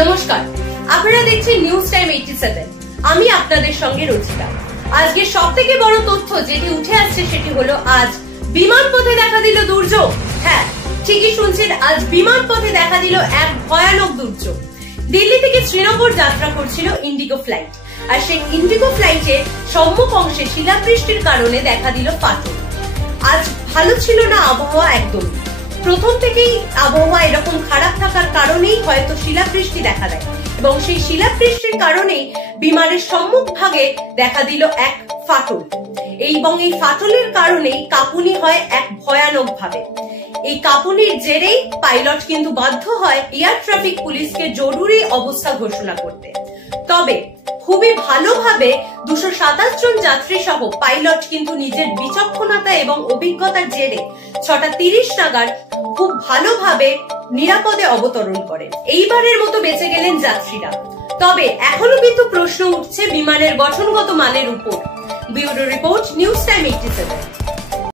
নমস্কার, আপনারা দেখছেন নিউজ টাইম 87। আমি আপনাদের সঙ্গে রচিতা। আজকে সবথেকে বড় তথ্য যেটি উঠে আসছে সেটি হলো আজ বিমান পথে দেখা দিল দুর্যোগ। হ্যাঁ, ঠিকই শুনছেন, আজ বিমান পথে দেখা দিল এক ভয়ানক দুর্যোগ। দিল্লি থেকে শ্রীনগর যাত্রা করছিল ইন্ডিগো ফ্লাইট, আর সেই ইন্ডিগো ফ্লাইটে সম্মুখ অংশে শিলাবৃষ্টির কারণে দেখা দিল ফাটল। আজ ভালো ছিল না আবহাওয়া একদম। প্রথম থেকেই আবহাওয়া এরকম খারাপ থাকার কারণেই হয়তো শিলাবৃষ্টি দেখা দেয়, এবং সেই শিলাবৃষ্টির কারণেই বিমানের সম্মুখ ভাগে দেখা দিল এক ফাটল, এবং এই ফাটলের কারণেই কাঁপুনি হয় এক ভয়ানক ভাবে। এই কাঁপুনির জেরেই পাইলট কিন্তু বাধ্য হয় এয়ার ট্রাফিক পুলিশকে জরুরি অবস্থা ঘোষণা করতে। তবে খুবই ভালোভাবে 227 জন যাত্রী সহ পাইলট কিন্তু নিজের বিচক্ষণতা এবং অভিজ্ঞতার জেরে 6:30 নাগাদ খুব ভালোভাবে নিরাপদে অবতরণ করেন। এইবারের মতো বেঁচে গেলেন যাত্রীরা। তবে এখনো কিন্তু প্রশ্ন উঠছে বিমানের গঠনগত মানের উপর। Bureau report, news time 87।